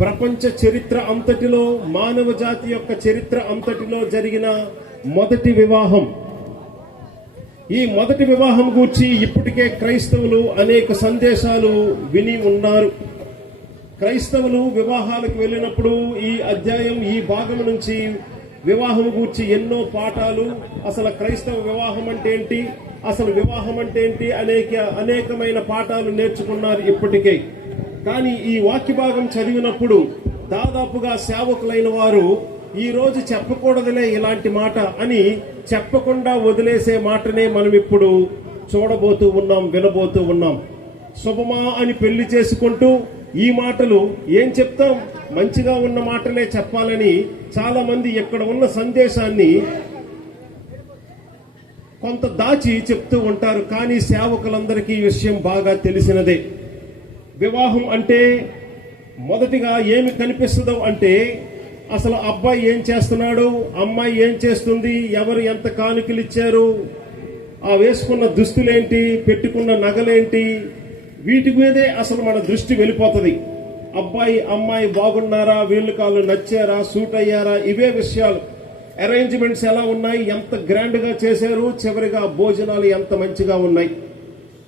ప్రపంచ చరిత్ర అంతటిలో, మానవ జాతి యొక్క చరిత్ర అంతటిలో జరిగిన మొదటి వివాహం. ఈ మొదటి వివాహం గూర్చి ఇప్పటికే క్రైస్తవులు అనేక సందేశాలు విని ఉన్నారు. క్రైస్తవులు వివాహాలకు వెళ్ళినప్పుడు ఈ అధ్యాయం, ఈ భాగం నుంచి వివాహం గూర్చి ఎన్నో పాఠాలు, అసలు క్రైస్తవ వివాహం అంటే ఏంటి, అసలు వివాహం అంటే ఏంటి, అనేకమైన పాఠాలు నేర్చుకున్నారు ఇప్పటికే. కానీ ఈ వాక్య భాగం చదివినప్పుడు దాదాపుగా సేవకులైన వారు ఈ రోజు చెప్పకూడదులే ఇలాంటి మాట అని చెప్పకుండా వదిలేసే మాటనే మనం ఇప్పుడు చూడబోతూ ఉన్నాం, వినబోతూ ఉన్నాం. శుభమా అని పెళ్లి చేసుకుంటూ ఈ మాటలు ఏం చెప్తాం, మంచిగా ఉన్న మాటలే చెప్పాలని చాలా మంది ఇక్కడ ఉన్న సందేశాన్ని కొంత దాచి చెప్తూ ఉంటారు. కానీ సేవకులందరికీ ఈ విషయం బాగా తెలిసినదే. వివాహం అంటే మొదటిగా ఏమి కనిపిస్తుందో అంటే అసలు అబ్బాయి ఏం చేస్తున్నాడు, అమ్మాయి ఏం చేస్తుంది, ఎవరు ఎంత కానుకలు ఇచ్చారు, ఆ వేసుకున్న దుస్తులేంటి, పెట్టుకున్న నగలేంటి, వీటి మీదే అసలు మన దృష్టి వెళ్ళిపోతుంది. అబ్బాయి అమ్మాయి బాగున్నారా, వీళ్ళు కాళ్ళు నచ్చారా, సూట్ అయ్యారా, ఇవే విషయాలు. అరేంజ్మెంట్స్ ఎలా ఉన్నాయి, ఎంత గ్రాండ్ గా చేశారు, చివరిగా భోజనాలు ఎంత మంచిగా ఉన్నాయి.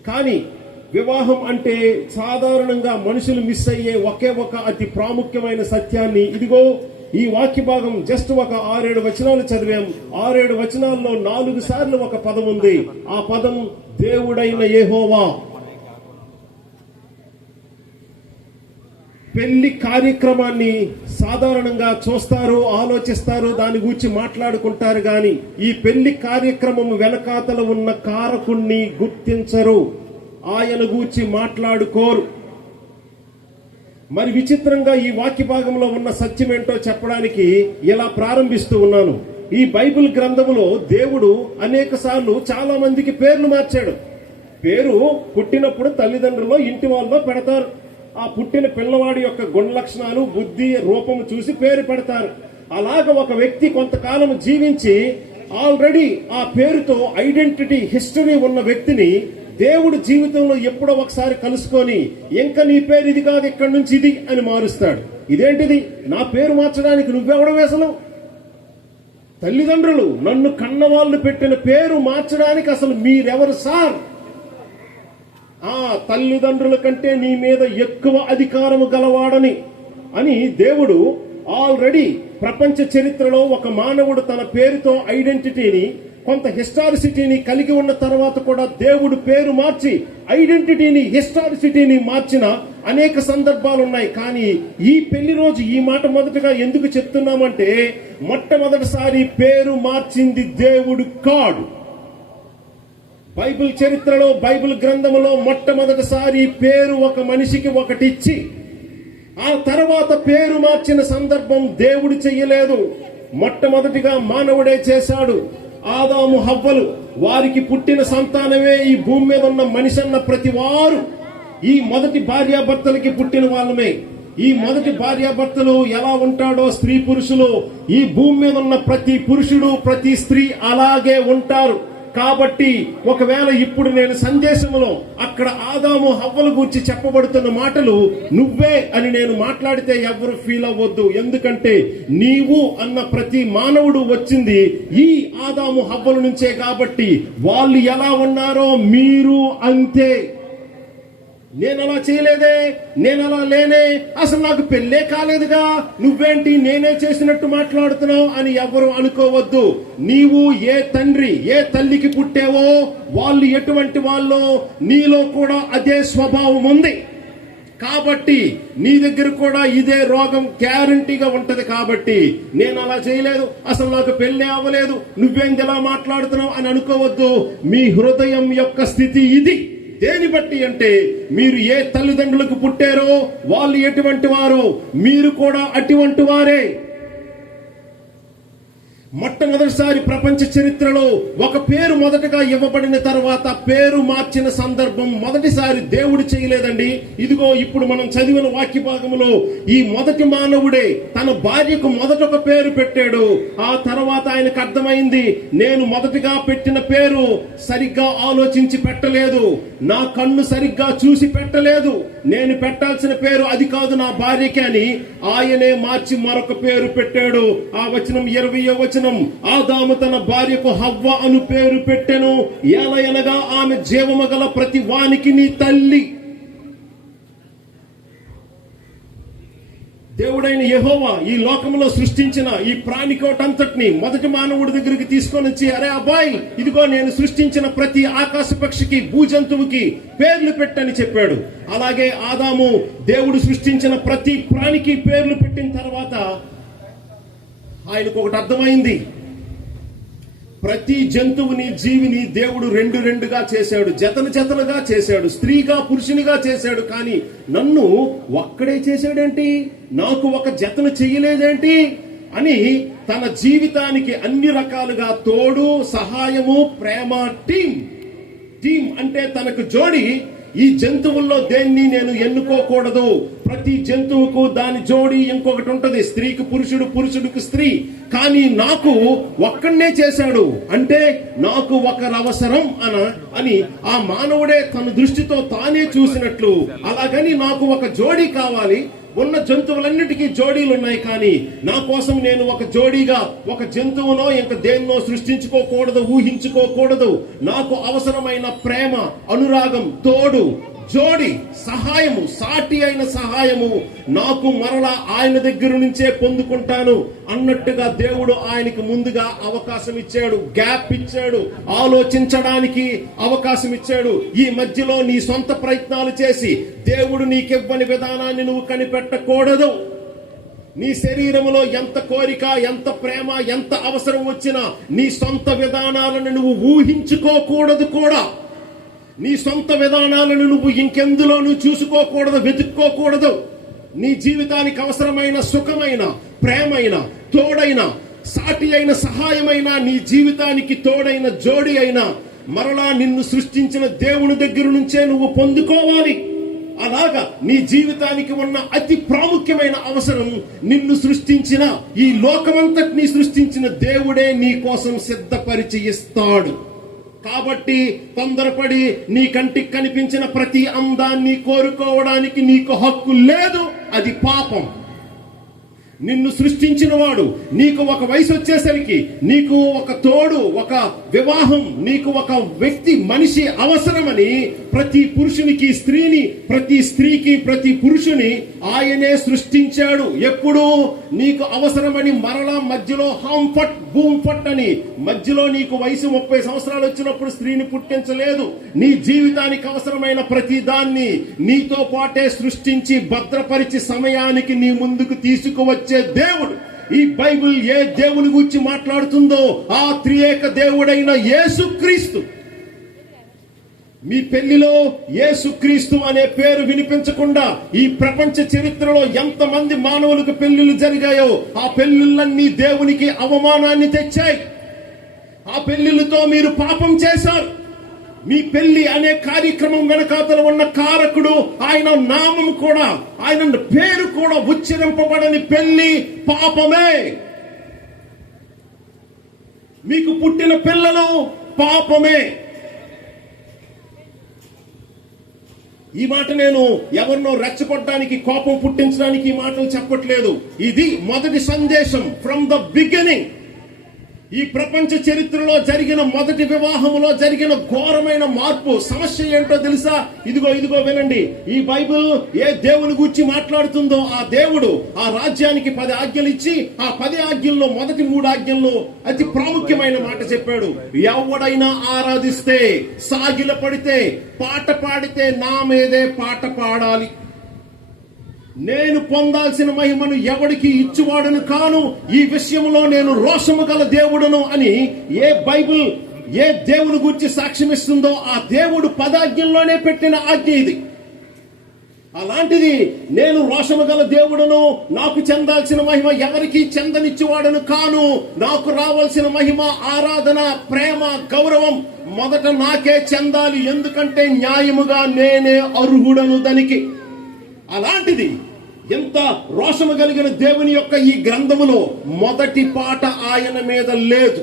కానీ వివాహం అంటే సాధారణంగా మనుషులు మిస్ అయ్యే ఒకే ఒక అతి ప్రాముఖ్యమైన సత్యాన్ని ఇదిగో ఈ వాక్య భాగం జస్ట్ ఒక 6-7 వచనాలు చదివాం. 6-7 వచనాల్లో 4 సార్లు ఒక పదం ఉంది. ఆ పదం దేవుడైన యెహోవా. పెళ్లి కార్యక్రమాన్ని సాధారణంగా చూస్తారు, ఆలోచిస్తారు, దాని గురించి మాట్లాడుకుంటారు. గాని ఈ పెళ్లి కార్యక్రమం వెనకాతల ఉన్న కారకుణ్ణి గుర్తించరు, ఆయన గూర్చి మాట్లాడుకోరు. మరి విచిత్రంగా ఈ వాక్య భాగంలో ఉన్న సత్యం ఏంటో చెప్పడానికి ఇలా ప్రారంభిస్తూ ఉన్నాను. ఈ బైబిల్ గ్రంథములో దేవుడు అనేక సార్లు చాలా మందికి పేర్లు మార్చాడు. పేరు పుట్టినప్పుడు తల్లిదండ్రులు ఇంటి వాళ్ళలో పెడతారు. ఆ పుట్టిన పిల్లవాడి యొక్క గుణ లక్షణాలు, బుద్ధి, రూపము చూసి పేరు పెడతారు. అలాగ ఒక వ్యక్తి కొంతకాలం జీవించి ఆల్రెడీ ఆ పేరుతో ఐడెంటిటీ, హిస్టరీ ఉన్న వ్యక్తిని దేవుడు జీవితంలో ఎప్పుడో ఒకసారి కలుసుకొని ఇంకా నీ పేరు ఇది కాదు, ఇక్కడి నుంచి ఇది అని మారుస్తాడు. ఇదేంటిది, నా పేరు మార్చడానికి నువ్వెవడం అసలు? తల్లిదండ్రులు నన్ను కన్నవాళ్ళు పెట్టిన పేరు మార్చడానికి అసలు మీరెవరు సార్? ఆ తల్లిదండ్రుల కంటే నీ మీద ఎక్కువ అధికారము గలవాడని అని దేవుడు ఆల్రెడీ ప్రపంచ చరిత్రలో ఒక మానవుడు తన పేరుతో ఐడెంటిటీని, కొంత హిస్టారిసిటీని కలిగి ఉన్న తర్వాత కూడా దేవుడు పేరు మార్చి ఐడెంటిటీని, హిస్టారిసిటీని మార్చిన అనేక సందర్భాలు ఉన్నాయి. కానీ ఈ పెళ్లి రోజు ఈ మాట మొదటగా ఎందుకు చెప్తున్నామంటే మొట్టమొదటిసారి పేరు మార్చింది దేవుడు కాడు. బైబిల్ చరిత్రలో, బైబిల్ గ్రంథంలో మొట్టమొదటిసారి పేరు ఒక మనిషికి ఒకటిచ్చి ఆ తర్వాత పేరు మార్చిన సందర్భం దేవుడు చెయ్యలేదు. మొట్టమొదటిగా మానవుడే చేశాడు. ఆదాము హవ్వలు, వారికి పుట్టిన సంతానమే ఈ భూమి మీద ఉన్న మనిషి అన్న ప్రతి వారు ఈ మొదటి భార్యాభర్తలకి పుట్టిన వాళ్ళమే. ఈ మొదటి భార్యాభర్తలు ఎలా ఉంటాడో స్త్రీ పురుషులు, ఈ భూమి మీద ఉన్న ప్రతి పురుషుడు, ప్రతి స్త్రీ అలాగే ఉంటారు. కాబట్టి ఒకవేళ ఇప్పుడు నేను సందేశంలో అక్కడ ఆదాము హవ్వల గురించి చెప్పబడుతున్న మాటలు నువ్వే అని నేను మాట్లాడితే ఎవరు ఫీల్ అవ్వద్దు. ఎందుకంటే నీవు అన్న ప్రతి మానవుడు వచ్చింది ఈ ఆదాము హవ్వల నుంచే. కాబట్టి వాళ్ళు ఎలా ఉన్నారో మీరు అంతే. నేను అలా చేయలేదే, నేను అలా లేనే, అసలు నాకు పెళ్ళే కాలేదుగా, నువ్వేంటి నేనే చేసినట్టు మాట్లాడుతున్నావు అని ఎవరు అనుకోవద్దు. నీవు ఏ తండ్రి, ఏ తల్లికి పుట్టావో వాళ్ళు ఎటువంటి వాళ్ళో నీలో కూడా అదే స్వభావం ఉంది. కాబట్టి నీ దగ్గర కూడా ఇదే రోగం గ్యారంటీగా ఉంటది. కాబట్టి నేను అలా చేయలేదు, అసలు నాకు పెళ్లి అవ్వలేదు, నువ్వేంది ఎలా మాట్లాడుతున్నావు అని అనుకోవద్దు. మీ హృదయం యొక్క స్థితి ఇది. దేని బట్టి అంటే మీరు ఏ తల్లిదండ్రులకు పుట్టారో వాళ్ళు ఎటువంటి వారో మీరు కూడా అటువంటి వారే. మొట్టమొదటిసారి ప్రపంచ చరిత్రలో ఒక పేరు మొదటగా ఇవ్వబడిన తర్వాత పేరు మార్చిన సందర్భం మొదటిసారి దేవుడు చేయలేదండి. ఇదిగో ఇప్పుడు మనం చదివిన వాక్య భాగంలో ఈ మొదటి మానవుడే తన భార్యకు మొదట ఒక పేరు పెట్టాడు. ఆ తర్వాత ఆయనకు అర్థమైంది, నేను మొదటిగా పెట్టిన పేరు సరిగ్గా ఆలోచించి పెట్టలేదు, నా కన్ను సరిగ్గా చూసి పెట్టలేదు, నేను పెట్టాల్సిన పేరు అది కాదు నా భార్యకి అని ఆయనే మార్చి మరొక పేరు పెట్టాడు. ఆ వచనం 20వ వచనం, ఆదాము తన భార్యకు హవ్వ అను పేరు పెట్టెను, ఏలయనగా ఆమె జీవము గల ప్రతి వానికి నీ తల్లి. దేవుడైన యెహోవా ఈ లోకంలో సృష్టించిన ఈ ప్రాణికోటంతటిని మొదటి మానవుడి దగ్గరికి తీసుకొని వచ్చి, అరే అబ్బాయి, ఇదిగో నేను సృష్టించిన ప్రతి ఆకాశ పక్షికి భూజంతువుకి పేర్లు పెట్టని చెప్పాడు. అలాగే ఆదాము దేవుడు సృష్టించిన ప్రతి ప్రాణికి పేర్లు పెట్టిన తర్వాత ఆయనకు ఒకటి అర్థమైంది, ప్రతి జంతువుని జీవిని దేవుడు రెండు రెండుగా చేశాడు, జతలుగా చేశాడు, స్త్రీగా పురుషునిగా చేశాడు. కానీ నన్ను ఒక్కడే చేశాడేంటి, నాకు ఒక జతను చెయ్యలేదేంటి అని తన జీవితానికి అన్ని రకాలుగా తోడు, సహాయము, ప్రేమ, టీం అంటే తనకు జోడి. ఈ జంతువుల్లో దేన్ని నేను ఎన్నుకోకూడదు, ప్రతి జంతువుకు దాని జోడి ఇంకొకటి ఉంటది, స్త్రీకి పురుషుడు, పురుషుడికి స్త్రీ. కానీ నాకు ఒక్కడనే చేశాడు అంటే నాకు ఒకరు అవసరం అని ఆ మానవుడే తన దృష్టితో తానే చూసినట్లు, అలాగని నాకు ఒక జోడీ కావాలి. ఉన్న జంతువులన్నిటికీ జోడీలు ఉన్నాయి, కానీ నా కోసం నేను ఒక జోడీగా ఒక జంతువునో ఇంకా దేన్నో సృష్టించుకోకూడదు, ఊహించుకోకూడదు. నాకు అవసరమైన ప్రేమ, అనురాగం, తోడు, జోడి, సహాయము, సాటి అయిన సహాయము నాకు మరలా ఆయన దగ్గర నుంచే పొందుకుంటాను అన్నట్టుగా దేవుడు ఆయనకు ముందుగా అవకాశం ఇచ్చాడు, గ్యాప్ ఇచ్చాడు, ఆలోచించడానికి అవకాశం ఇచ్చాడు. ఈ మధ్యలో నీ సొంత ప్రయత్నాలు చేసి దేవుడు నీకివ్వని విధానాన్ని నువ్వు కనిపెట్టకూడదు. నీ శరీరంలో ఎంత కోరిక, ఎంత ప్రేమ, ఎంత అవసరం వచ్చినా నీ సొంత విధానాలను నువ్వు ఊహించుకోకూడదు కూడా. నీ సొంత విధానాలను నువ్వు ఇంకెందులోనూ చూసుకోకూడదు, వెతుక్కోకూడదు. నీ జీవితానికి అవసరమైన సుఖమైన, ప్రేమైన, తోడైన, సాటి అయిన సహాయమైన, నీ జీవితానికి తోడైన జోడి అయిన మరలా నిన్ను సృష్టించిన దేవుని దగ్గర నుంచే నువ్వు పొందుకోవాలి. అలాగా నీ జీవితానికి ఉన్న అతి ప్రాముఖ్యమైన అవసరం నిన్ను సృష్టించిన, ఈ లోకమంతటిని సృష్టించిన దేవుడే నీ కోసం సిద్ధపరిచి ఇస్తాడు. కాబట్టి తొందరపడి నీ కంటికి కనిపించిన ప్రతి అందాన్ని కోరుకోవడానికి నీకు హక్కు లేదు, అది పాపం. నిన్ను సృష్టించిన వాడు నీకు ఒక వయసు వచ్చేసరికి నీకు ఒక తోడు, ఒక వివాహం, నీకు ఒక వ్యక్తి, మనిషి అవసరమని ప్రతి పురుషునికి స్త్రీని, ప్రతి స్త్రీకి ప్రతి పురుషుని ఆయనే సృష్టించాడు. ఎప్పుడు నీకు అవసరమని మరలా మధ్యలో హాంఫట్ బూంఫట్ అని మధ్యలో నీకు వయసు 30 సంవత్సరాలు వచ్చినప్పుడు స్త్రీని పుట్టించలేదు. నీ జీవితానికి అవసరమైన ప్రతి దాన్ని నీతో పాటే సృష్టించి భద్రపరిచి సమయానికి నీ ముందుకు తీసుకువచ్చే దేవుడు. ఈ బైబిల్ ఏ దేవుని గురించి మాట్లాడుతుందో ఆ త్రియేక దేవుడైన యేసుక్రీస్తు. మీ పెళ్లిలో యేసుక్రీస్తు అనే పేరు వినిపించకుండా ఈ ప్రపంచ చరిత్రలో ఎంతమంది మానవులకు పెళ్లిళ్ళు జరిగాయో ఆ పెళ్లిళ్ళన్నీ దేవునికి అవమానాన్ని తెచ్చాయి. ఆ పెళ్లిళ్ళతో మీరు పాపం చేశారు. మీ పెళ్లి అనే కార్యక్రమం వెనకాతల ఉన్న కారకుడు, ఆయన నామం కూడా, ఆయన పేరు కూడా ఉచ్చరింపబడని పెళ్లి పాపమే. మీకు పుట్టిన పిల్లలు పాపమే. ఈ మాట నేను ఎవరినో రెచ్చగొట్టడానికి, కోపం పుట్టించడానికి ఈ మాటలు చెప్పట్లేదు. ఇది మొదటి సందేశం. ఫ్రమ్ ద బిగినింగ్ ఈ ప్రపంచ చరిత్రలో జరిగిన మొదటి వివాహంలో జరిగిన ఘోరమైన మార్పు. సమస్య ఏంటో తెలుసా? ఇదిగో వినండి. ఈ బైబిల్ ఏ దేవుని గురించి మాట్లాడుతుందో ఆ దేవుడు ఆ రాజ్యానికి 10 ఆజ్ఞలు ఇచ్చి ఆ 10 ఆజ్ఞల్లో మొదటి 3 ఆజ్ఞల్లో అతి ప్రాముఖ్యమైన మాట చెప్పాడు. ఎవడైనా ఆరాధిస్తే, సాగిల పడితే, పాట పాడితే నా మీదే పాట పాడాలి. నేను పొందాల్సిన మహిమను ఎవడికి ఇచ్చువాడను కాను, ఈ విషయంలో నేను రోషము గల దేవుడను అని ఏ బైబిల్ ఏ దేవుని గురించి సాక్ష్యం ఇస్తుందో ఆ దేవుడు 10 ఆజ్ఞల్లోనే పెట్టిన ఆజ్ఞ ఇది. అలాంటిది నేను రోషము గల దేవుడును, నాకు చెందాల్సిన మహిమ ఎవరికి చెందనిచ్చేవాడను కాను. నాకు రావాల్సిన మహిమ, ఆరాధన, ప్రేమ, గౌరవం మొదట నాకే చెందాలి. ఎందుకంటే న్యాయముగా నేనే అర్హుడను దానికి. అలాంటిది ఎంత రోషము కలిగిన దేవుని యొక్క ఈ గ్రంథములో మొదటి పాట ఆయన మీద లేదు.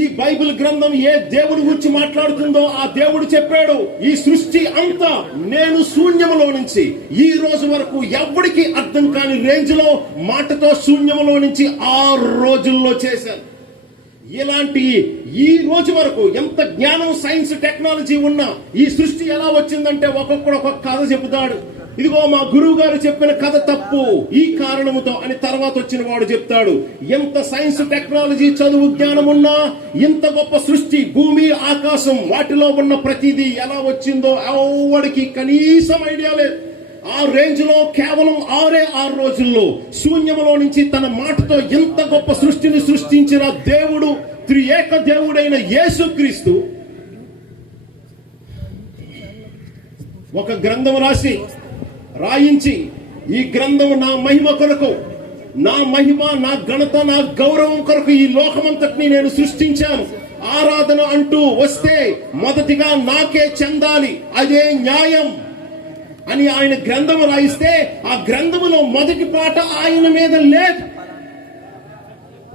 ఈ బైబిల్ గ్రంథం ఏ దేవుడి గురించి మాట్లాడుతుందో ఆ దేవుడు చెప్పాడు, ఈ సృష్టి అంతా నేను శూన్యములో నుంచి ఈ రోజు వరకు ఎవరికి అర్థం కాని రేంజ్ లో మాటతో శూన్యములో నుంచి 6 రోజుల్లో చేశాను. ఇలాంటి ఈ రోజు వరకు ఎంత జ్ఞానం, సైన్స్, టెక్నాలజీ ఉన్నా ఈ సృష్టి ఎలా వచ్చిందంటే ఒక్కొక్కడు ఒక్కొక్క కథ చెబుతాడు. ఇదిగో మా గురువు గారు చెప్పిన కథ తప్పు ఈ కారణముతో అని తర్వాత వచ్చిన వాడు చెప్తాడు. ఎంత సైన్స్, టెక్నాలజీ, చదువు, జ్ఞానం ఉన్నా ఇంత గొప్ప సృష్టి, భూమి, ఆకాశం, వాటిలో ఉన్న ప్రతిదీ ఎలా వచ్చిందో ఎవడికి కనీసం ఐడియా లేదు. ఆ రేంజ్ లో కేవలం 6 రోజుల్లో శూన్యములో నుంచి తన మాటతో ఇంత గొప్ప సృష్టిని సృష్టించిన దేవుడు, త్రియేక దేవుడైన యేసుక్రీస్తు ఒక గ్రంథం రాయించి ఈ గ్రంథం నా మహిమ కొరకు, నా మహిమ, నా ఘనత, నా గౌరవం కొరకు ఈ లోకమంతటిని నేను సృష్టించాను. ఆరాధన అంటూ వస్తే మొదటిగా నాకే చెందాలి, అదే న్యాయం అని ఆయన గ్రంథము రాయిస్తే ఆ గ్రంథములో మొదటి పాట ఆయన మీద లేదు.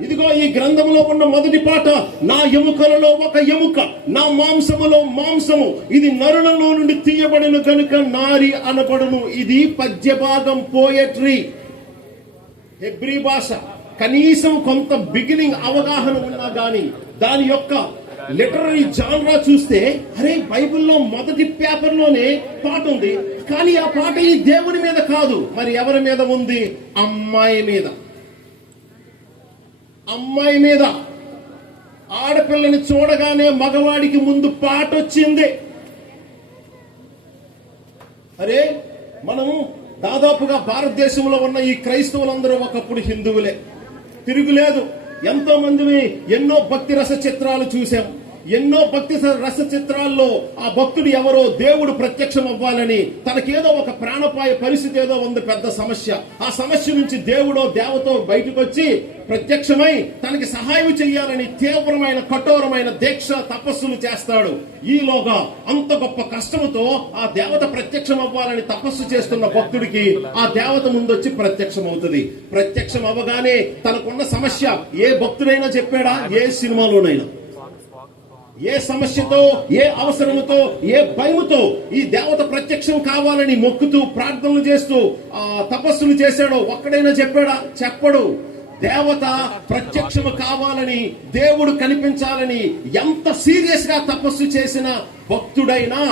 ఇదిగో ఈ గ్రంథంలో ఉన్న మొదటి పాట, నా ఎముకలలో ఒక ఎముక, నా మాంసములో మాంసము, ఇది నరులలో నుండి తీయబడిన కనుక నారి అనబడును. ఇది పద్య భాగం, పోయట్రీ, హెబ్రీ భాష. కనీసం కొంత బిగినింగ్ అవగాహన ఉన్నా గాని దాని యొక్క లిటరరీ జాన్రా చూస్తే, అరే బైబిల్లో మొదటి పేపర్లోనే పాట ఉంది, కానీ ఆ పాట ఈ దేవుని మీద కాదు, మరి ఎవరి మీద ఉంది? అమ్మాయి మీద. అమ్మాయి మీద. ఆడపిల్లని చూడగానే మగవాడికి ముందు పాట వచ్చింది. అరే మనము దాదాపుగా భారతదేశంలో ఉన్న ఈ క్రైస్తవులందరూ ఒకప్పుడు హిందువులే, తిరుగులేదు. ఎంతో మంది ఎన్నో భక్తి రస చిత్రాలు చూసాం. ఎన్నో భక్తి రస చిత్రాల్లో ఆ భక్తుడు ఎవరో దేవుడు ప్రత్యక్షం అవ్వాలని, తనకేదో ఒక ప్రాణపాయ పరిస్థితి ఏదో ఉంది, పెద్ద సమస్య. ఆ సమస్య నుంచి దేవుడో దేవతో బయటకు వచ్చి ప్రత్యక్షమై తనకి సహాయం చేయాలని తీవ్రమైన కఠోరమైన దీక్ష, తపస్సులు చేస్తాడు. ఈలోగా అంత గొప్ప కష్టముతో ఆ దేవత ప్రత్యక్షం అవ్వాలని తపస్సు చేస్తున్న భక్తుడికి ఆ దేవత ముందొచ్చి ప్రత్యక్షం అవుతుంది. ప్రత్యక్షం అవ్వగానే తనకున్న సమస్య ఏ భక్తుడైనా చెప్పాడా? ఏ సినిమాలోనైనా? ఏ సమస్యతో, ఏ అవసరముతో, ఏ భయముతో ఈ దేవత ప్రత్యక్షం కావాలని మొక్కుతూ ప్రార్థనలు చేస్తూ తపస్సులు చేశాడో ఒక్కడైనా చెప్పాడా? చెప్పడు. దేవత ప్రత్యక్షము కావాలని, దేవుడు కనిపించాలని ఎంత సీరియస్ గా తపస్సు చేసిన భక్తుడైనా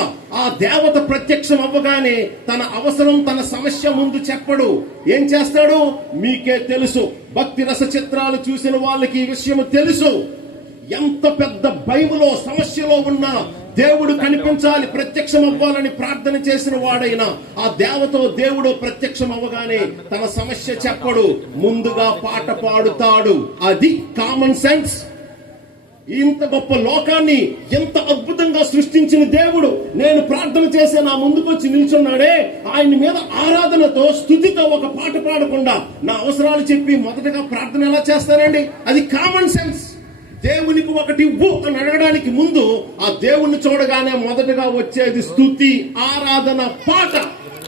ఆ దేవత ప్రత్యక్షం అవ్వగానే తన అవసరం, తన సమస్య ముందు చెప్పడు. ఏం చేస్తాడు? మీకే తెలుసు. భక్తి రస చిత్రాలు చూసిన వాళ్ళకి ఈ విషయం తెలుసు. ఎంత పెద్ద భయములో, సమస్యలో ఉన్నా దేవుడు కనిపించాలి, ప్రత్యక్షం అవ్వాలని ప్రార్థన చేసిన వాడైనా ఆ దేవతో దేవుడు ప్రత్యక్షం అవ్వగానే తన సమస్య చెప్పడు, ముందుగా పాట పాడుతాడు. అది కామన్ సెన్స్. ఇంత గొప్ప లోకాన్ని ఎంత అద్భుతంగా సృష్టించిన దేవుడు నేను ప్రార్థన చేసే నా ముందుకు వచ్చి నిల్చున్నాడే, ఆయన మీద ఆరాధనతో, స్తుతితో ఒక పాట పాడకుండా నా అవసరాలు చెప్పి మొదటగా ప్రార్థన ఎలా చేస్తారండి? అది కామన్ సెన్స్. దేవునికి ఒకటి ఇవ్వు అని అడగడానికి ముందు ఆ దేవుణ్ణి చూడగానే మొదటగా వచ్చేది స్తుతి, ఆరాధన, పాట.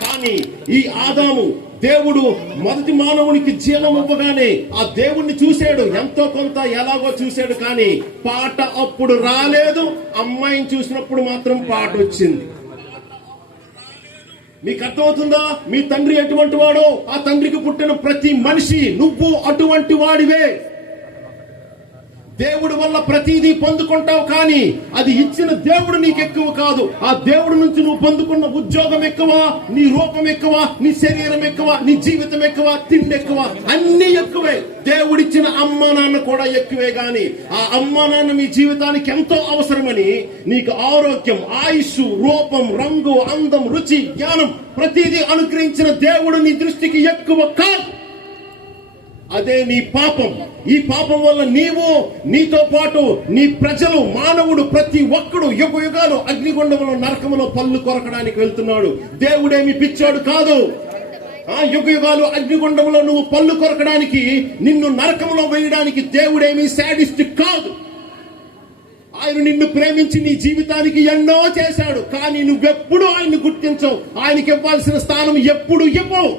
కానీ ఈ ఆదాము దేవుడు మొదటి మానవునికి జీవం ఇవ్వగానే ఆ దేవుణ్ణి చూశాడు, ఎంతో కొంత ఎలాగో చూశాడు, కానీ పాట అప్పుడు రాలేదు. అమ్మాయిని చూసినప్పుడు మాత్రం పాట వచ్చింది. మీకు అర్థమవుతుందా? మీ తండ్రి ఎటువంటి వాడో ఆ తండ్రికి పుట్టిన ప్రతి మనిషి నువ్వు అటువంటి వాడివే. దేవుడి వల్ల ప్రతిదీ పొందుకుంటావు, కానీ అది ఇచ్చిన దేవుడు నీకు ఎక్కువ కాదు. ఆ దేవుడి నుంచి నువ్వు పొందుకున్న ఉద్యోగం ఎక్కువ, నీ రూపం ఎక్కువ, నీ శరీరం ఎక్కువ, నీ జీవితం ఎక్కువ, తిండి ఎక్కువ, అన్ని ఎక్కువే. దేవుడిచ్చిన అమ్మా నాన్న కూడా ఎక్కువే. గాని ఆ అమ్మా నాన్న మీ జీవితానికి ఎంతో అవసరమని నీకు ఆరోగ్యం, ఆయుష్, రూపం, రంగు, అందం, రుచి, జ్ఞానం ప్రతిదీ అనుగ్రహించిన దేవుడు నీ దృష్టికి ఎక్కువ కాదు. అదే నీ పాపం. ఈ పాపం వల్ల నీవు, నీతో పాటు నీ ప్రజలు, మానవుడు ప్రతి ఒక్కడు యుగ యుగాలు అగ్నిగుండంలో నరకములో పళ్ళు కొరకడానికి వెళ్తున్నాడు. దేవుడేమి పిచ్చోడు కాదు. ఆ యుగ యుగాలు అగ్నిగుండంలో నువ్వు పళ్ళు కొరకడానికి, నిన్ను నరకంలో వేయడానికి దేవుడేమి శాడిస్ట్ కాదు. ఆయన నిన్ను ప్రేమించి నీ జీవితానికి ఎన్నో చేశాడు. కానీ నువ్వెప్పుడు ఆయన్ని గుర్తించవు. ఆయనకి ఇవ్వాల్సిన స్థానం ఎప్పుడు ఇవ్వవు.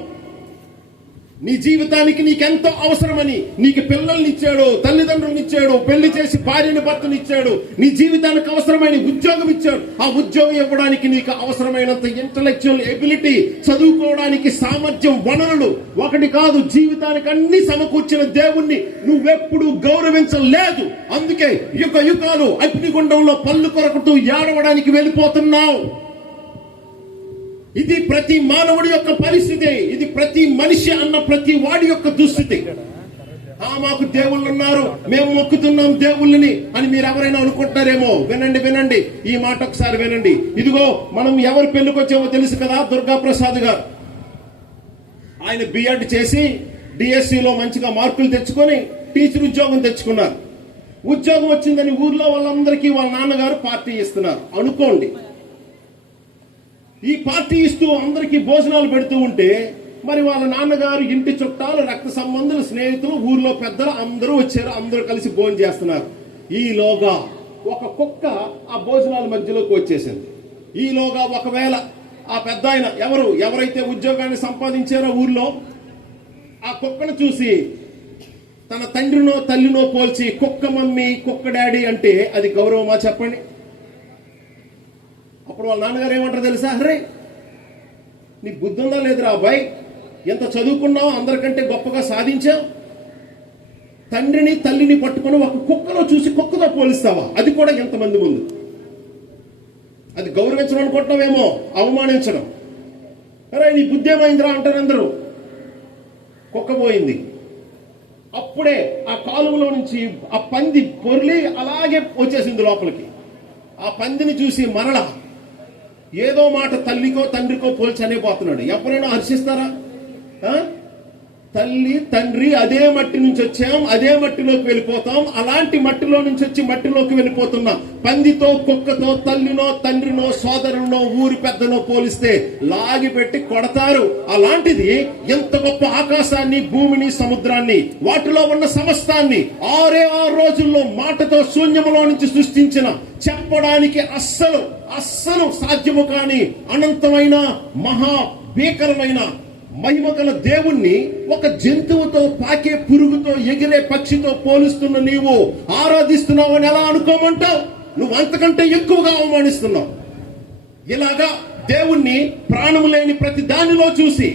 నీ జీవితానికి నీకెంతో అవసరమని నీకు పిల్లల్ని ఇచ్చాడు, తల్లిదండ్రులను ఇచ్చాడు, పెళ్లి చేసి భార్యని భర్తను ఇచ్చాడు, నీ జీవితానికి అవసరమైన ఉద్యోగం ఇచ్చాడు. ఆ ఉద్యోగం ఇవ్వడానికి నీకు అవసరమైనంత ఇంటలెక్చువల్ ఎబిలిటీ, చదువుకోవడానికి సామర్థ్యం, వనరులు ఒకటి కాదు, జీవితానికి అన్ని సమకూర్చిన దేవుణ్ణి నువ్వెప్పుడు గౌరవించలేదు. అందుకే యుగ యుగాలు అగ్నిగుండంలో పళ్ళు కొరకుతూ ఏడవడానికి వెళ్ళిపోతున్నావు. ఇది ప్రతి మానవుడి యొక్క పరిస్థితి. ఇది ప్రతి మనిషి అన్న ప్రతి వాడి యొక్క దుస్థితి. మాకు దేవుళ్ళు ఉన్నారు, మేము మొక్కుతున్నాం దేవుళ్ళని అని మీరు ఎవరైనా అనుకుంటారేమో. వినండి, ఈ మాట ఒకసారి వినండి. ఇదిగో మనం ఎవరి పెళ్లికి వచ్చామో తెలుసు కదా, దుర్గా ప్రసాద్ గారు. ఆయన బిఎడ్ చేసి డిఎస్సిలో మంచిగా మార్కులు తెచ్చుకొని టీచర్ ఉద్యోగం తెచ్చుకున్నారు. ఉద్యోగం వచ్చిందని ఊర్లో వాళ్ళందరికీ వాళ్ళ నాన్నగారు పార్టీ ఇస్తున్నారు అనుకోండి. ఈ పార్టీ ఇస్తూ అందరికీ భోజనాలు పెడుతూ ఉంటే మరి వాళ్ళ నాన్నగారు ఇంటి చుట్టాలు, రక్త సంబంధులు, స్నేహితులు, ఊర్లో పెద్దలు అందరూ వచ్చారు. అందరూ కలిసి భోజనం చేస్తున్నారు. ఈలోగా ఒక కుక్క ఆ భోజనాల మధ్యలోకి వచ్చేసింది. ఈలోగా ఒకవేళ ఆ పెద్ద ఆయన ఎవరైతే ఉద్యోగాన్ని సంపాదించారో ఊర్లో, ఆ కుక్కను చూసి తన తండ్రినో తల్లినో పోల్చి కుక్క మమ్మీ, కుక్క డాడీ అంటే అది గౌరవమా చెప్పండి? అప్పుడు వాళ్ళ నాన్నగారు ఏమంటారు తెలుసా? అరే నీకు బుద్ధి ఉందా లేదురా అబ్బాయి, ఎంత చదువుకున్నావు, అందరికంటే గొప్పగా సాధించావు, తండ్రిని తల్లిని పట్టుకుని ఒక కుక్కలో చూసి కుక్కతో పోలిస్తావా? అది కూడా ఎంతమంది ముందు. అది గౌరవించడం అనుకుంటున్నావేమో, అవమానించడం. అరే నీ బుద్ధి ఏమైందిరా అంటారు అందరూ. కుక్క పోయింది. అప్పుడే ఆ కాలువలో నుంచి ఆ పంది పొర్లి అలాగే వచ్చేసింది లోపలికి. ఆ పందిని చూసి మరలా ఏదో మాట తల్లికో తండ్రికో పోల్చి అనేపోతున్నాడు. ఎవరైనా హర్షిస్తారా? తల్లి తండ్రి అదే మట్టి నుంచి వచ్చాం, అదే మట్టిలోకి వెళ్ళిపోతాం. అలాంటి మట్టిలో నుంచి వచ్చి మట్టిలోకి వెళ్ళిపోతున్నా పందితో, కుక్కతో, తల్లినో తండ్రినో సోదరునో ఊరి పెద్దనో పోలిస్తే లాగి పెట్టి కొడతారు. అలాంటిది ఎంత గొప్ప ఆకాశాన్ని, భూమిని, సముద్రాన్ని, వాటిలో ఉన్న సమస్తాన్ని 6 రోజుల్లో మాటతో శూన్యములో నుంచి సృష్టించిన, చెప్పడానికి అస్సలు సాధ్యము కాని అనంతమైన మహా భీకరమైన మహిమ గల దేవుణ్ణి ఒక జంతువుతో, పాకే పురుగుతో, ఎగిరే పక్షితో పోలుస్తున్న నీవు ఆరాధిస్తున్నావు అని ఎలా అనుకోమంటావు? నువ్వు అంతకంటే ఎక్కువగా అవమానిస్తున్నావు. ఇలాగా దేవుణ్ణి ప్రాణము లేని ప్రతి దానిలో చూసి,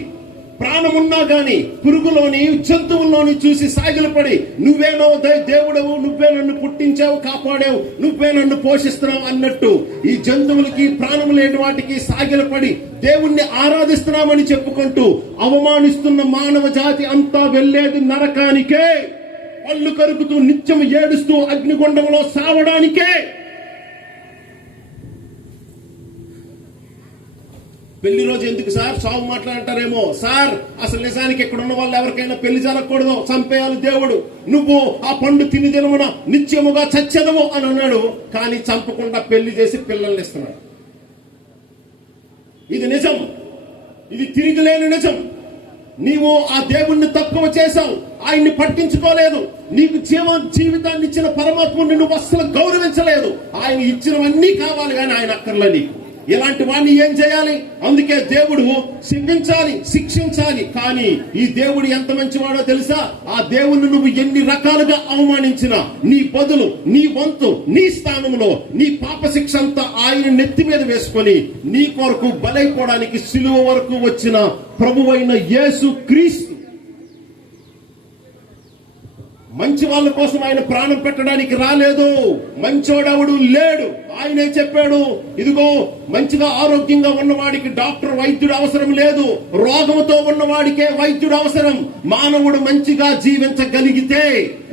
ప్రాణమున్నా గాని పురుగులోని, జంతువుల్లోని చూసి సాగిలపడి నువ్వేనో దేవుడవు, నువ్వే నన్ను పుట్టించావు, కాపాడావు, నువ్వే నన్ను పోషిస్తున్నావు అన్నట్టు ఈ జంతువులకి, ప్రాణము లేని వాటికి సాగిలపడి దేవుణ్ణి ఆరాధిస్తున్నామని చెప్పుకుంటూ అవమానిస్తున్న మానవ జాతి అంతా వెళ్లేది నరకానికే. పళ్ళు కరుకుతూ నిత్యం ఏడుస్తూ అగ్నిగుండంలో సావడానికే. పెళ్లి రోజు ఎందుకు సార్ సాగు మాట్లాడంటారేమో. సార్ అసలు నిజానికి ఇక్కడ ఉన్న వాళ్ళు ఎవరికైనా పెళ్లి జరగకూడదు, చంపేయాలి దేవుడు, నువ్వు ఆ పండు తిని దినమున నిత్యముగా చచ్చెదవు అని అన్నాడు. కానీ చంపకుండా పెళ్లి చేసి పిల్లల్ని ఇస్తున్నాడు. ఇది నిజం, ఇది తిరిగిలేని నిజం. నీవు ఆ దేవుణ్ణి తక్కువ చేశావు, ఆయన్ని పట్టించుకోలేదు. నీకు జీవితాన్ని ఇచ్చిన పరమాత్ముని నువ్వు అస్సలు గౌరవించలేదు. ఆయన ఇచ్చినవన్నీ కావాలి కానీ ఆయన అక్కర్లే నీకు. ఇలాంటి వాడిని ఏం చేయాలి? అందుకే దేవుడు శిక్షించాలి. కానీ ఈ దేవుడు ఎంత మంచివాడో తెలుసా? ఆ దేవుణ్ణి నువ్వు ఎన్ని రకాలుగా అవమానించినా నీ బదులు, నీ వంతు, నీ స్థానంలో నీ పాప శిక్ష అంతా ఆయన నెత్తి మీద వేసుకొని నీ కొరకు బలైపోవడానికి సిలువ వరకు వచ్చిన ప్రభువైన యేసు క్రీస్తు మంచి వాళ్ళ కోసం ఆయన ప్రాణం పెట్టడానికి రాలేదు. మంచోడెవడు లేడు. ఆయనే చెప్పాడు, ఇదిగో మంచిగా ఆరోగ్యంగా ఉన్నవాడికి డాక్టర్, వైద్యుడు అవసరం లేదు, రోగంతో ఉన్నవాడికే వైద్యుడు అవసరం. మానవుడు మంచిగా జీవించగలిగితే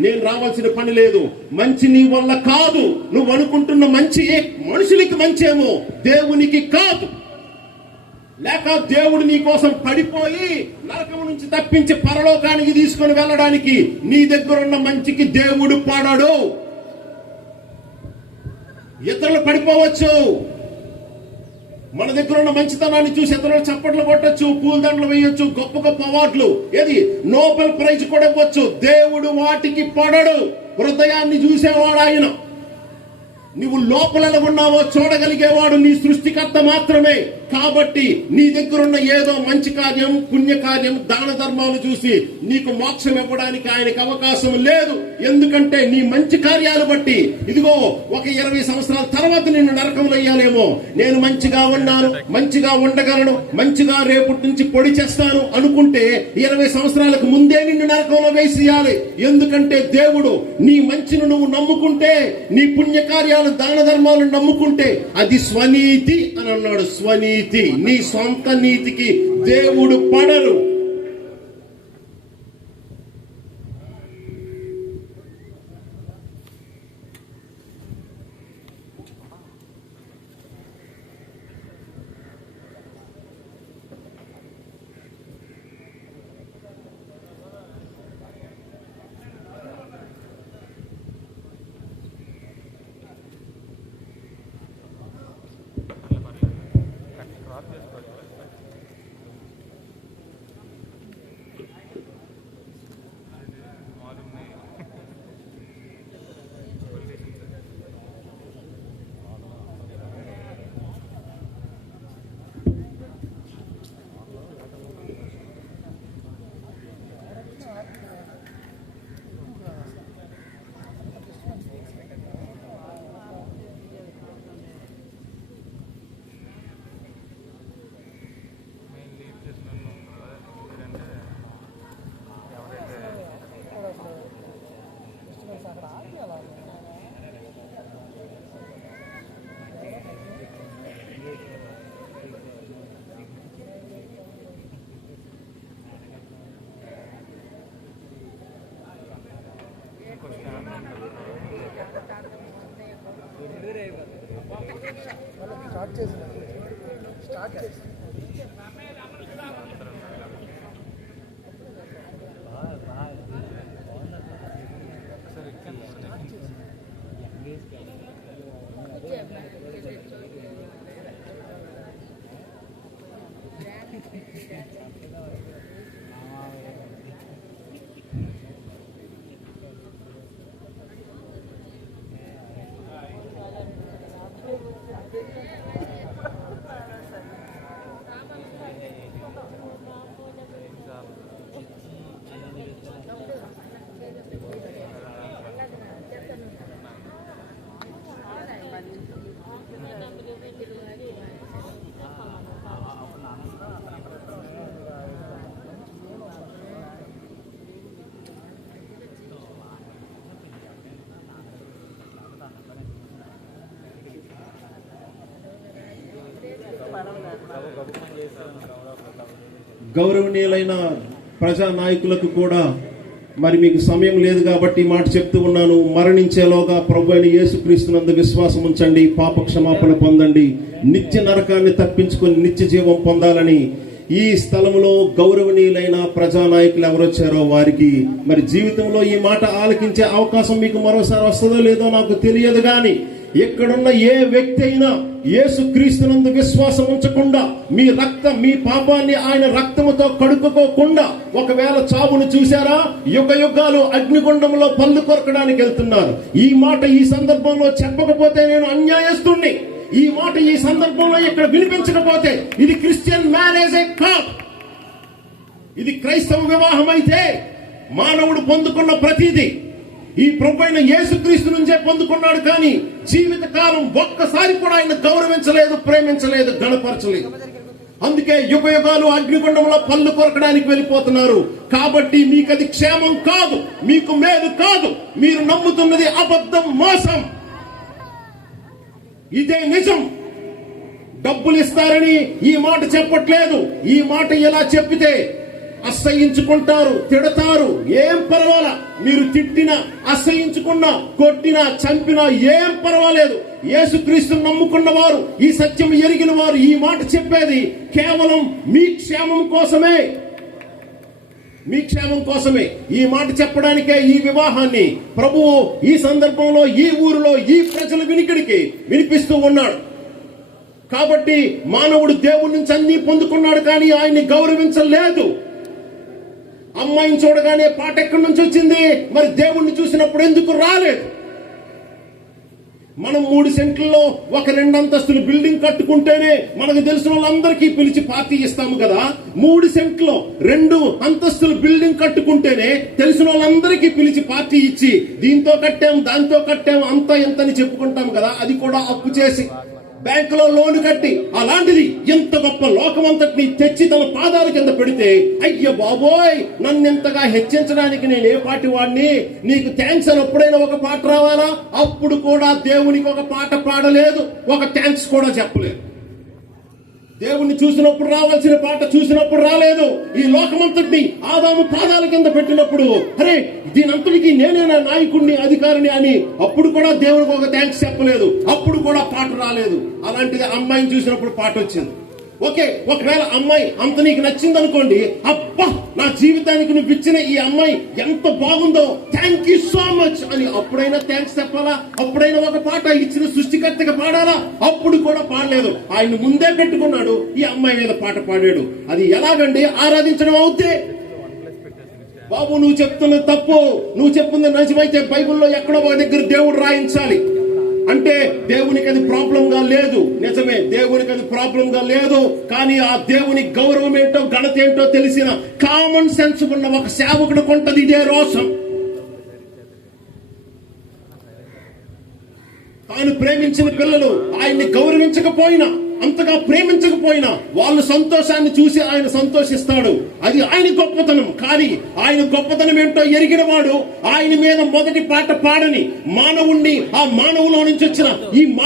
నేను రావాల్సిన పని లేదు. మంచి నీ వల్ల కాదు. నువ్వు అనుకుంటున్న మంచి మనుషులకి మంచేమో, దేవునికి కాదు. లేక దేవుడు నీ కోసం పడిపోయి నరకం నుంచి తప్పించి పరలోకానికి తీసుకొని వెళ్ళడానికి నీ దగ్గర ఉన్న మంచికి దేవుడు పడడు. ఇతరులు పడిపోవచ్చు, మన దగ్గర ఉన్న మంచితనాన్ని చూసి ఇతరులు చప్పట్లు కొట్టచ్చు, పూలదండలు వేయొచ్చు, గొప్ప గొప్ప అవార్డులు, ఏది నోబెల్ ప్రైజ్ కూడా ఇవ్వచ్చు. దేవుడు వాటికి పడడు. హృదయాన్ని చూసేవాడు ఆయన. నువ్వు లోపల ఉన్నావో చూడగలిగేవాడు నీ సృష్టికర్త మాత్రమే. కాబట్టి నీ దగ్గరున్న ఏదో మంచి కార్యం, పుణ్యకార్యం, దాన ధర్మాలు చూసి నీకు మోక్షం ఇవ్వడానికి ఆయనకు అవకాశం లేదు. ఎందుకంటే నీ మంచి కార్యాలు బట్టి ఇదిగో ఒక 20 సంవత్సరాల తర్వాత నిన్ను నరకంలో వేయాలేమో, నేను మంచిగా ఉన్నాను, మంచిగా ఉండగలను, మంచిగా రేపటి నుంచి పొడి చేస్తాను అనుకుంటే 20 సంవత్సరాలకు ముందే నిన్ను నరకంలో వేసేయాలి. ఎందుకంటే దేవుడు నీ మంచిని నువ్వు నమ్ముకుంటే, నీ పుణ్యకార్యాలు, దాన ధర్మాలను నమ్ముకుంటే అది స్వనీతి అని అన్నాడు. స్వనీతి. నీ సొంత నీతికి దేవుడు పడరు. స్టార్ట్ చేసి గౌరవనీయులైన ప్రజా నాయకులకు కూడా మరి మీకు సమయం లేదు కాబట్టి మాట చెప్తూ ఉన్నాను. మరణించేలోగా ప్రభువైన యేసుక్రీస్తునందు విశ్వాసం ఉంచండి, పాప క్షమాపణ పొందండి, నిత్య నరకాన్ని తప్పించుకొని నిత్య జీవం పొందాలని ఈ స్థలంలో గౌరవనీయులైన ప్రజానాయకులు ఎవరొచ్చారో వారికి మరి జీవితంలో ఈ మాట ఆలకించే అవకాశం మీకు మరోసారి వస్తుందో లేదో నాకు తెలియదు. కానీ ఎక్కడున్న ఏ వ్యక్తి అయినా యేసుక్రీస్తునందు విశ్వాసం ఉంచకుండా మీ పాపాన్ని ఆయన రక్తముతో కడుక్కోకుండా ఒకవేళ చావును చూశారా, యుగ యుగాలు అగ్నిగుండంలో పళ్ళు కొరకడానికి వెళ్తున్నారు. ఈ మాట ఈ సందర్భంలో చెప్పకపోతే నేను అన్యాయస్తుణ్ణి. ఈ మాట ఈ సందర్భంలో ఇక్కడ వినిపించకపోతే ఇది క్రిస్టియన్ మ్యారేజే కాదు. ఇది క్రైస్తవ వివాహం అయితే మానవుడు పొందుకున్న ప్రతిదీ ఈ ప్రభువైన యేసుక్రీస్తు నుంచే పొందుకున్నాడు. కానీ జీవిత కాలం ఒక్కసారి కూడా ఆయన గౌరవించలేదు, ప్రేమించలేదు, గణపరచలేదు. అందుకే యుగ యుగాలు అగ్నిగుండంలో పళ్ళు కొరకడానికి వెళ్ళిపోతున్నారు. కాబట్టి మీకు అది క్షేమం కాదు, మీకు మేలు కాదు. మీరు నమ్ముతున్నది అబద్ధం, మోసం. ఇదే నిజం. డబ్బులు ఇస్తారని ఈ మాట చెప్పట్లేదు. ఈ మాట ఎలా చెప్పితే అసహ్యించుకుంటారు, తిడతారు, ఏం పర్వాలా. మీరు తిట్టినా, అసహ్యించుకున్నా, కొట్టినా, చంపినా ఏం పర్వాలేదు. యేసుక్రీస్తును నమ్ముకున్న వారు, ఈ సత్యం ఎరిగిన వారు ఈ మాట చెప్పేది కేవలం మీ క్షేమం కోసమే. మీ క్షేమం కోసమే ఈ మాట చెప్పడానికే ఈ వివాహాన్ని ప్రభువు ఈ సందర్భంలో ఈ ఊరిలో ఈ ప్రజల వినికిడికి వినిపిస్తూ ఉన్నాడు. కాబట్టి మానవుడు దేవుడి నుంచి అన్ని పొందుకున్నాడు, కానీ ఆయన్ని గౌరవించలేదు. అమ్మాయిని చూడగానే పాట ఎక్కడి నుంచి వచ్చింది? మరి దేవుణ్ణి చూసినప్పుడు ఎందుకు రాలేదు? మనం 3 సెంట్లలో ఒక 2 అంతస్తులు బిల్డింగ్ కట్టుకుంటేనే మనకు తెలిసిన వాళ్ళందరికీ పిలిచి పార్టీ ఇస్తాము కదా. 3 సెంట్లో 2 అంతస్తులు బిల్డింగ్ కట్టుకుంటేనే తెలిసిన వాళ్ళందరికీ పిలిచి పార్టీ ఇచ్చి దీంతో కట్టాం, దాంతో కట్టాం, అంత ఎంతని చెప్పుకుంటాం కదా. అది కూడా అప్పు చేసి బ్యాంకులో లోన్ కట్టి. అలాంటిది ఎంత గొప్ప లోకమంతటిని తెచ్చి తన పాదాల కింద పెడితే, అయ్య బాబోయ్, నన్నెంతగా హెచ్చించడానికి నేను ఏ పాటి వాడిని, నీకు థ్యాంక్స్ అని ఎప్పుడైనా ఒక పాట రావాలా? అప్పుడు కూడా దేవునికి ఒక పాట పాడలేదు, ఒక థ్యాంక్స్ కూడా చెప్పలేదు. దేవుణ్ణి చూసినప్పుడు రావాల్సిన పాట చూసినప్పుడు రాలేదు. ఈ లోకమంతటిని ఆదాము పాదాల కింద పెట్టినప్పుడు, అరే దీనంతటికి నేనేనా నాయకుడిని, అధికారిని అని అప్పుడు కూడా దేవునికి ఒక థ్యాంక్స్ చెప్పలేదు, అప్పుడు కూడా పాట రాలేదు. అలాంటిది అమ్మాయిని చూసినప్పుడు పాట వచ్చింది. ఓకే, ఒకవేళ అమ్మాయి అంత నీకు నచ్చింది అనుకోండి, అబ్బా నా జీవితానికి నువ్వు ఇచ్చిన ఈ అమ్మాయి ఎంత బాగుందో, థ్యాంక్ యూ సో మచ్ అని అప్పుడైనా థ్యాంక్స్ చెప్పాలా? అప్పుడైనా ఒక పాట ఇచ్చిన సృష్టికర్తగా పాడాలా? అప్పుడు కూడా పాడలేదు. ఆయన ముందే పెట్టుకున్నాడు, ఈ అమ్మాయి మీద పాట పాడాడు. అది ఎలాగండి ఆరాధించడం అవుతే? బాబు నువ్వు చెప్తున్నది తప్పు, నువ్వు చెప్తుంది నిజమైతే బైబిల్లో ఎక్కడో ఒక దగ్గర దేవుడు రాయించాలి అంటే దేవునికి అది ప్రాబ్లం గా లేదు. నిజమే, దేవునికి అది ప్రాబ్లం గా లేదు. కానీ ఆ దేవుని గౌరవం ఏంటో, ఘనత ఏంటో తెలిసిన కామన్ సెన్స్ ఉన్న ఒక సేవకుడు కొంటది ఇదే రోషం. తాను ప్రేమించిన పిల్లలు ఆయన్ని గౌరవించకపోయినా, అంతగా ప్రేమించకపోయినా వాళ్ళ సంతోషాన్ని చూసి ఆయన సంతోషిస్తాడు. అది ఆయన గొప్పతనం. కానీ ఆయన గొప్పతనం ఏంటో ఎరిగిన వాడు ఆయన మీద మొదటి పాట పాడని మానవుణ్ణి, ఆ మానవులో నుంచి వచ్చిన ఈ